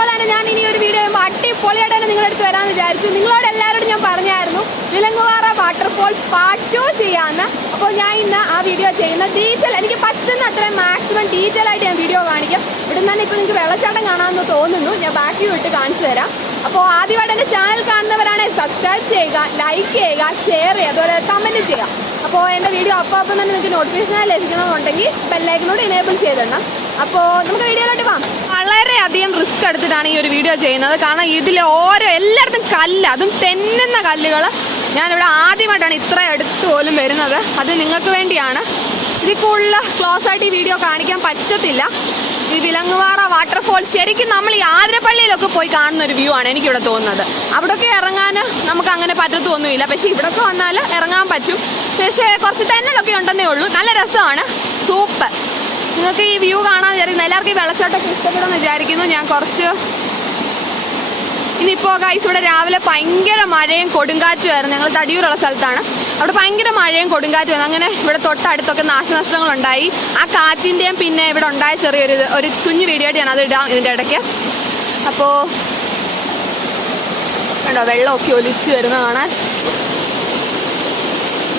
അതുപോലെ തന്നെ ഞാൻ ഇനി ഒരു വീഡിയോ ചെയ്യുമ്പോൾ അടിപൊളിയായിട്ട് തന്നെ നിങ്ങളുടെ അടുത്ത് വരാമെന്ന് വിചാരിച്ചു. നിങ്ങളോട് എല്ലാവരോടും ഞാൻ പറഞ്ഞായിരുന്നു വിലങ്ങുപാറ വാട്ടർഫോൾസ് പാർട്ട് 2 ചെയ്യാമെന്ന്. അപ്പോൾ ഞാൻ ഇന്ന് ആ വീഡിയോ ചെയ്യുന്ന ഡീറ്റെയിൽ എനിക്ക് പറ്റുന്ന അത്രയും മാക്സിമം ഡീറ്റെയിൽ ആയിട്ട് ഞാൻ വീഡിയോ കാണിക്കാം. ഇവിടെ നിന്ന് ഇപ്പോൾ നിങ്ങൾക്ക് വെള്ളച്ചാട്ടം കാണാമെന്ന് തോന്നുന്നു. ഞാൻ ബാക്കി വിട്ട് കാണിച്ചു തരാം. അപ്പോൾ ആദ്യമായിട്ട് എൻ്റെ ചാനൽ കാണുന്നവരാണെങ്കിൽ സബ്സ്ക്രൈബ് ചെയ്യുക, ലൈക്ക് ചെയ്യുക, ഷെയർ ചെയ്യുക, അതുപോലെ കമൻറ്റ് ചെയ്യുക. അപ്പോൾ എൻ്റെ വീഡിയോ അപ്പം തന്നെ നിങ്ങൾക്ക് നോട്ടിഫിക്കേഷനായി ലഭിക്കണമെന്നുണ്ടെങ്കിൽ ബെല്ലൈക്കനോട് എനേബിൾ ചെയ്തിടണം. അപ്പോൾ നമുക്ക് വീഡിയോയിലോട്ട് പോകാം. വളരെയധികം റിസ്ക് എടുത്തിട്ടാണ് ഈ ഒരു വീഡിയോ ചെയ്യുന്നത്. കാരണം ഇതിൽ എല്ലായിടത്തും കല്ല്, അതും തെന്നുന്ന കല്ലുകൾ. ഞാനിവിടെ ആദ്യമായിട്ടാണ് ഇത്ര അടുത്ത് പോലും വരുന്നത്. അത് നിങ്ങൾക്ക് വേണ്ടിയാണ്. ഇതിൽ കൂടുതൽ ക്ലോസ് ആയിട്ട് ഈ വീഡിയോ കാണിക്കാൻ പറ്റത്തില്ല. ഈ വിലങ്ങുപാറ വാട്ടർഫോൾ ശരിക്കും നമ്മൾ ഈ ആതിരപ്പള്ളിയിലൊക്കെ പോയി കാണുന്ന ഒരു വ്യൂ ആണ് എനിക്കിവിടെ തോന്നുന്നത്. അവിടെയൊക്കെ ഇറങ്ങാൻ നമുക്ക് അങ്ങനെ പറ്റത്തൊന്നുമില്ല. പക്ഷേ ഇവിടെയൊക്കെ വന്നാൽ ഇറങ്ങാൻ പറ്റും. പക്ഷേ കുറച്ച് തെന്നലൊക്കെ ഉണ്ടെന്നേ ഉള്ളൂ. നല്ല രസമാണ്, സൂപ്പർ. നിങ്ങൾക്ക് ഈ വ്യൂ കാണാൻ വിചാരിക്കുന്നു. എല്ലാവർക്കും ഈ വെള്ളച്ചാട്ടമൊക്കെ ഇഷ്ടപ്പെടുമെന്ന് വിചാരിക്കുന്നു. ഞാൻ കുറച്ച് ഇനിയിപ്പോൾ ഗൈസ് ഇവിടെ രാവിലെ ഭയങ്കര മഴയും കൊടുങ്കാറ്റുമായിരുന്നു. ഞങ്ങൾ തടിയൂരുള്ള സ്ഥലത്താണ്. അവിടെ ഭയങ്കര മഴയും കൊടുങ്കാറ്റുമായിരുന്നു. അങ്ങനെ ഇവിടെ തൊട്ടടുത്തൊക്കെ നാശനഷ്ടങ്ങളുണ്ടായി. ആ കാറ്റിൻ്റെയും പിന്നെ ഇവിടെ ഉണ്ടായ ഒരു കുഞ്ഞു വീഡിയോ ആയിട്ട് ഞാനത് ഇടാം ഇതിൻ്റെ ഇടയ്ക്ക്. അപ്പോൾ കണ്ടോ വെള്ളമൊക്കെ ഒലിച്ച് വരുന്ന കാണാൻ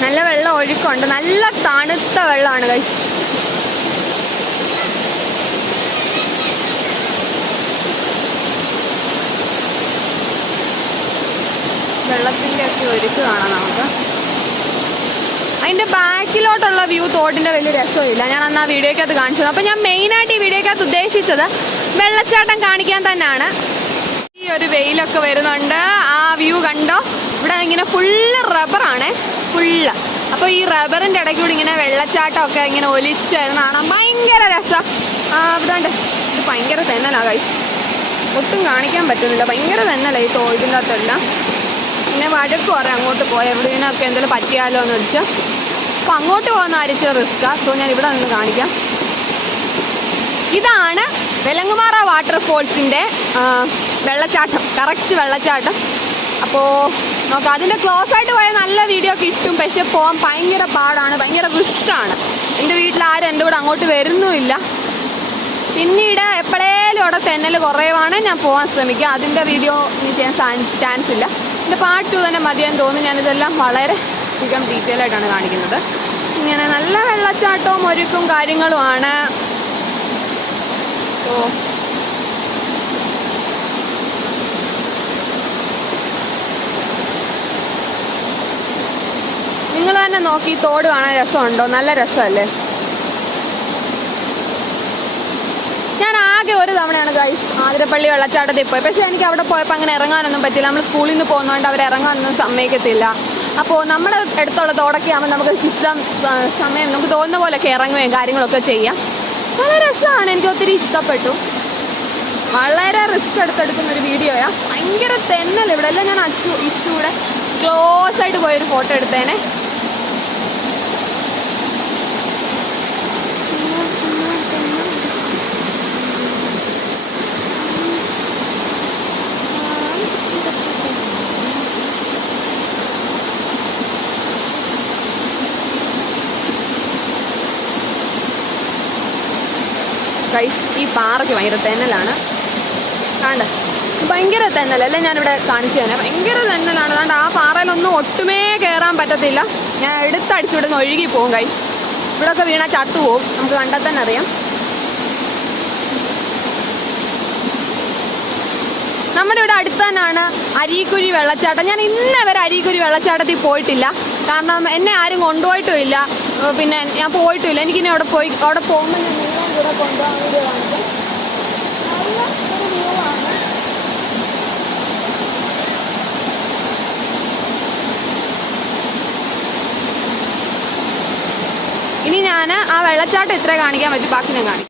നല്ല വെള്ളം ഒഴുക്കുണ്ട്. നല്ല തണുത്ത വെള്ളമാണ് ഗൈസ്. വെള്ളത്തിൻ്റെ ഒക്കെ ഒഴുക്ക് കാണാം നമുക്ക്. അതിൻ്റെ ബാക്കിലോട്ടുള്ള വ്യൂ തോട്ടിൻ്റെ വലിയ രസമില്ല. ഞാൻ അന്ന് ആ വീഡിയോക്കകത്ത് കാണിച്ചത്. അപ്പം ഞാൻ മെയിനായിട്ട് ഈ വീഡിയോക്കകത്ത് ഉദ്ദേശിച്ചത് വെള്ളച്ചാട്ടം കാണിക്കാൻ തന്നെയാണ്. ഈ ഒരു വെയിലൊക്കെ വരുന്നുണ്ട്. ആ വ്യൂ കണ്ടോ? ഇവിടെ ഇങ്ങനെ ഫുള്ള് റബ്ബറാണ്, ഫുള്ള്. അപ്പോൾ ഈ റബ്ബറിൻ്റെ ഇടയ്ക്കൂടി ഇങ്ങനെ വെള്ളച്ചാട്ടമൊക്കെ ഇങ്ങനെ ഒലിച്ച് വരുന്ന കാണാൻ ഭയങ്കര രസം. ഇവിടെ ഉണ്ട്. ഇത് ഭയങ്കര തെന്നലാണ് കഴിച്ച്, ഒട്ടും കാണിക്കാൻ പറ്റുന്നില്ല. ഭയങ്കര തെന്നലാണ് ഈ ഇതിൻ്റെ അകത്തെല്ലാം. പിന്നെ വഴക്ക് പറയാം അങ്ങോട്ട് പോയാൽ എവിടെയൊക്കെ എന്തെങ്കിലും പറ്റിയാലോ എന്ന് വെച്ചാൽ. അപ്പോൾ അങ്ങോട്ട് പോകുന്ന അരിച്ച റിസ്ക്കാണ്. സോ ഞാൻ ഇവിടെ നിന്ന് കാണിക്കാം. ഇതാണ് വിലങ്ങുപാറ വാട്ടർഫോൾസിൻ്റെ വെള്ളച്ചാട്ടം, കറക്റ്റ് വെള്ളച്ചാട്ടം. അപ്പോൾ നോക്കാം. അതിൻ്റെ ക്ലോസ് ആയിട്ട് പോയാൽ നല്ല വീഡിയോ കിട്ടും. പക്ഷെ പോകാൻ ഭയങ്കര പാടാണ്, ഭയങ്കര റിസ്ക്കാണ്. എൻ്റെ വീട്ടിലാരും എൻ്റെ കൂടെ അങ്ങോട്ട് വരുന്നുമില്ല. പിന്നീട് എപ്പോഴേലും അവിടെ തെന്നൽ കുറവാണ് ഞാൻ പോകാൻ ശ്രമിക്കുക. അതിൻ്റെ വീഡിയോ ഇനി ചെയ്യാൻ ചാൻസ് ഇല്ല. എൻ്റെ പാർട്ട് 2 തന്നെ മതിയെന്ന് തോന്നുന്നു. ഞാനിതെല്ലാം വളരെ അധികം ഡീറ്റെയിൽ ആയിട്ടാണ് കാണിക്കുന്നത്. ഇങ്ങനെ നല്ല വെള്ളച്ചാട്ടവും ഒരുക്കും കാര്യങ്ങളുമാണ്. ഓ നിങ്ങൾ തന്നെ നോക്കി തോട് കാണാൻ രസമുണ്ടോ? നല്ല രസമല്ലേ? ഞാൻ ആകെ ഒരു തവണയാണ് ഗൈസ് ആതിരപ്പള്ളി വെള്ളച്ചാട്ടത്തിൽ പോയി. പക്ഷേ എനിക്ക് അവിടെ പോയപ്പോൾ അങ്ങനെ ഇറങ്ങാനൊന്നും പറ്റില്ല. നമ്മൾ സ്കൂളിൽ നിന്ന് പോകുന്നതുകൊണ്ട് അവർ ഇറങ്ങാനൊന്നും സമ്മതിക്കത്തില്ല. അപ്പോൾ നമ്മുടെ അടുത്തുള്ള തോടൊക്കെ ആകുമ്പോൾ നമുക്ക് ഇഷ്ടം സമയം നമുക്ക് തോന്നുന്ന പോലെയൊക്കെ ഇറങ്ങുകയും കാര്യങ്ങളൊക്കെ ചെയ്യാം. നല്ല രസമാണ്, എനിക്ക് ഒത്തിരി ഇഷ്ടപ്പെട്ടു. വളരെ റിസ്ക് എടുത്തെടുക്കുന്നൊരു വീഡിയോയാണ്. ഭയങ്കര തെന്നൽ ഇവിടെ എല്ലാം. ഞാൻ ഇച്ചൂടെ ക്ലോസ് ആയിട്ട് പോയൊരു ഫോട്ടോ എടുത്തേനെ. ഈ പാറയ്ക്ക് ഭയങ്കര തെന്നലാണ്. കാണ്ട ഭയങ്കര തെന്നലല്ലേ? ഞാനിവിടെ കാണിച്ചു തന്നെ. ഭയങ്കര തെന്നലാണ്. അതുകൊണ്ട് ആ പാറയിലൊന്നും ഒട്ടുമേ കയറാൻ പറ്റത്തില്ല. ഞാൻ എടുത്തടിച്ചിവിടുന്ന് ഒഴുകി പോകും. ഇവിടെയൊക്കെ വീണാൽ ചത്തുപോകും. നമുക്ക് കണ്ടാൽ തന്നെ അറിയാം. നമ്മുടെ ഇവിടെ അടുത്ത് തന്നെയാണ് അരീക്കുഴി വെള്ളച്ചാട്ടം. ഞാൻ ഇന്ന് വരെ അരീക്കുഴി വെള്ളച്ചാട്ടത്തിൽ പോയിട്ടില്ല. കാരണം എന്നെ ആരും കൊണ്ടുപോയിട്ടുമില്ല. പിന്നെ ഞാൻ പോയിട്ടുമില്ല. എനിക്കിനി അവിടെ പോകുമ്പോൾ ഞാൻ നിങ്ങളെ കൂടെ കൊണ്ടുപോകാൻ വേണ്ടി കാണിക്കാം. നല്ല ഒരു വ്യൂ ആണ്. ഇനി ഞാൻ ആ വെള്ളച്ചാട്ടം ഇത്രേ കാണിക്കാൻ പറ്റും. ബാക്കി ഞാൻ കാണിക്കാം.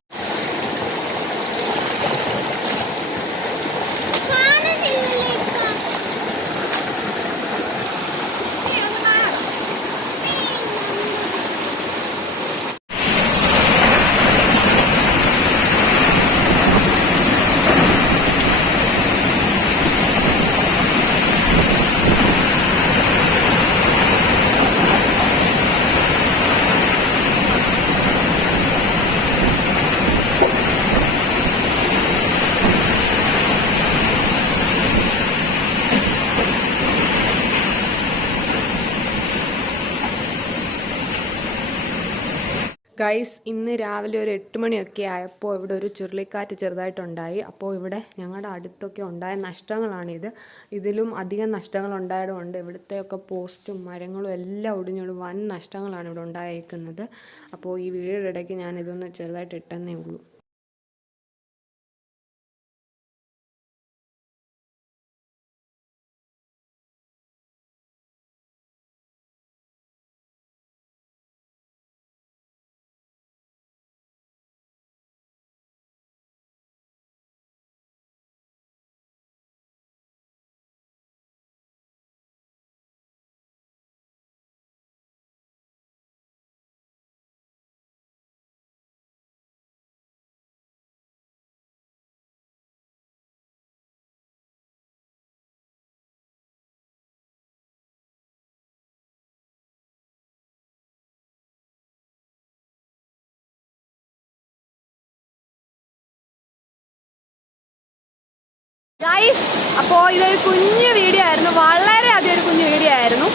ഗൈസ്, ഇന്ന് രാവിലെ ഒരു 8 മണിയൊക്കെ ആയപ്പോൾ ഇവിടെ ഒരു ചുഴലിക്കാറ്റ് ചെറുതായിട്ടുണ്ടായി. അപ്പോൾ ഇവിടെ ഞങ്ങളുടെ അടുത്തൊക്കെ ഉണ്ടായ നഷ്ടങ്ങളാണിത്. ഇതിലും അധികം നഷ്ടങ്ങൾ ഉണ്ടായതുകൊണ്ട് ഇവിടുത്തെയൊക്കെ പോസ്റ്റും മരങ്ങളും എല്ലാം ഒടിഞ്ഞോട് വൻ നഷ്ടങ്ങളാണ് ഇവിടെ ഉണ്ടായിരിക്കുന്നത്. അപ്പോൾ ഈ വീഡിയോയുടെ ഇടയ്ക്ക് ഞാൻ ഇതൊന്ന് ചെറുതായിട്ട് ഇട്ടെന്നേ ഉള്ളൂ. ഗൈസ്, അപ്പോൾ ഇതൊരു കുഞ്ഞു വീഡിയോ ആയിരുന്നു, വളരെയധികം ഒരു കുഞ്ഞു വീഡിയോ ആയിരുന്നു.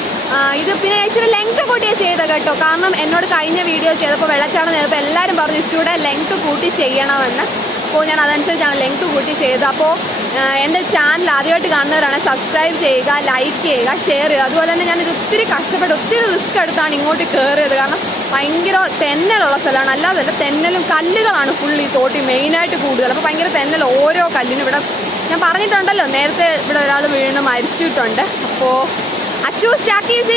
ഇത് പിന്നെ ഇച്ചിരി ലെങ്ത് കൂട്ടിയാണ് ചെയ്തത് കേട്ടോ. കാരണം എന്നോട് കഴിഞ്ഞ വീഡിയോ ചെയ്തപ്പോൾ വെള്ളച്ചാട്ടം ചെയ്തപ്പോൾ എല്ലാവരും പറഞ്ഞു ഇച്ചിരി ലെങ്ത് കൂട്ടി ചെയ്യണമെന്ന്. അപ്പോൾ ഞാൻ അതനുസരിച്ചാണ് ലെങ്ത് കൂട്ടി ചെയ്തത്. അപ്പോൾ എൻ്റെ ചാനൽ ആദ്യമായിട്ട് കാണുന്നവരാണ് സബ്സ്ക്രൈബ് ചെയ്യുക, ലൈക്ക് ചെയ്യുക, ഷെയർ ചെയ്യുക. അതുപോലെ തന്നെ ഞാനിത് ഒത്തിരി കഷ്ടപ്പെട്ട് ഒത്തിരി റിസ്ക് എടുത്താണ് ഇങ്ങോട്ട് കയറിയത്. കാരണം ഭയങ്കര തെന്നലുള്ള സ്ഥലമാണ്. അല്ലാതല്ല, തെന്നലും കല്ലുകളാണ് ഫുൾ ഈ തോട്ടി മെയിനായിട്ട് കൂടുതൽ. അപ്പോൾ ഭയങ്കര തെന്നൽ ഓരോ കല്ലിനും. ഇവിടെ ഞാൻ പറഞ്ഞിട്ടുണ്ടല്ലോ നേരത്തെ ഇവിടെ ഒരാൾ വീണ് മരിച്ചിട്ടുണ്ട്. അപ്പോൾ അച്ചൂസ് ചാക്കീസ്